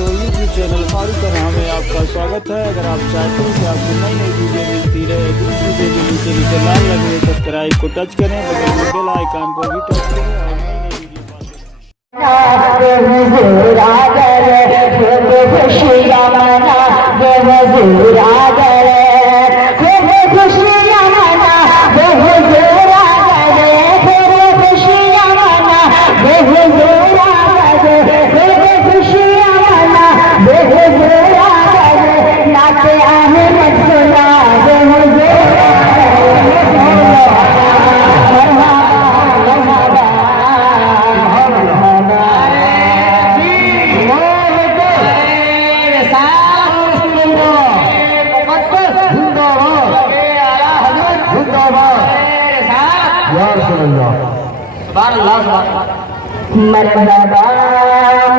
दोस्तों, YouTube channel Farooq राह में आपका स्वागत है। अगर आप चाहते हैं कि आपको नई नई वीडियो मिलती रहे तो इस वीडियो के नीचे लाल लगे सब्सक्राइब को टच करें, बगल में बेल आइकन को भी टच करें और नई नई वीडियो मरहबा मरहबा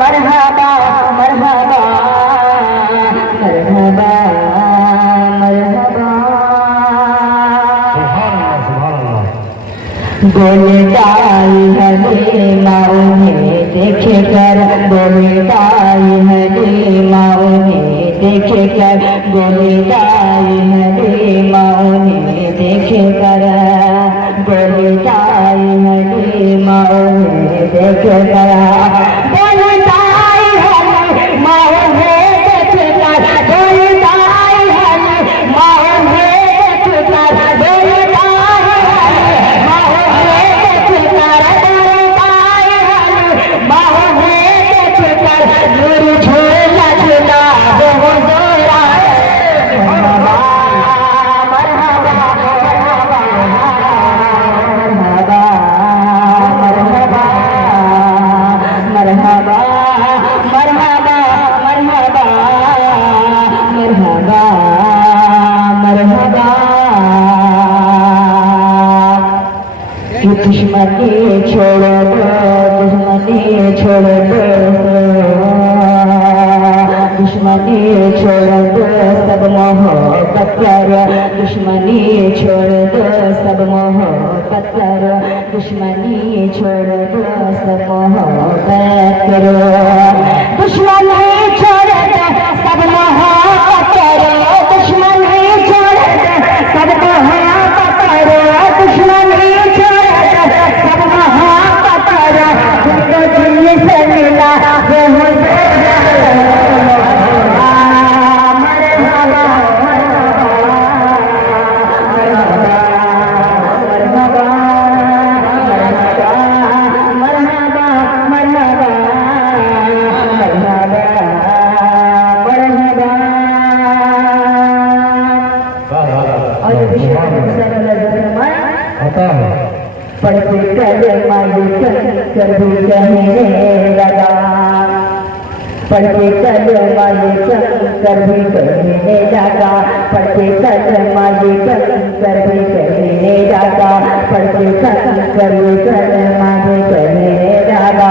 मरहबा मरहबा मरहबा गोलदाई हलीमाओ ने देखे कर, गोलदाई हलीमाओ ने देखे कर, गोलदाई हलीमाओ ने देखे कर, गोलदाई हलीमाओ ने देखे कर, गोलदाई हलीमाओ ने देखे कर, गोलदाई हलीमाओ ने देखे कर, गोलदाई हलीमाओ ने देखे कर, गोलदाई हलीमाओ ने देखे कर, नूर झोला झूला वो जोरा मरहबा मरहबा मरहबा मरहबा मरहबा मरहबा मरहबा मरहबा दुश्मनी छोड़ दो, दुश्मनी छोड़ दो, दुश्मनी छोड़ दो सब मोहब्बत करो, दुश्मनी छोड़ दो सब मोहब्बत करो, दुश्मनी छोड़ दो सब मोहब्बत करो, दुश्मनी छोड़ दो सब मोहब्बत करो, दुश्मनी छोड़ दो सब मोहब्बत करो, दुश्मनी छोड़ दो सब मोहब्बत करो, तुमको दिल से मिला वो पढ़ते कलमा कर भी कहने लगा, पढ़ते कलमा कर भी कहने लगा, पढ़ते कलमा कर भी कहने लगा, पढ़ते कलमा कहने लगा।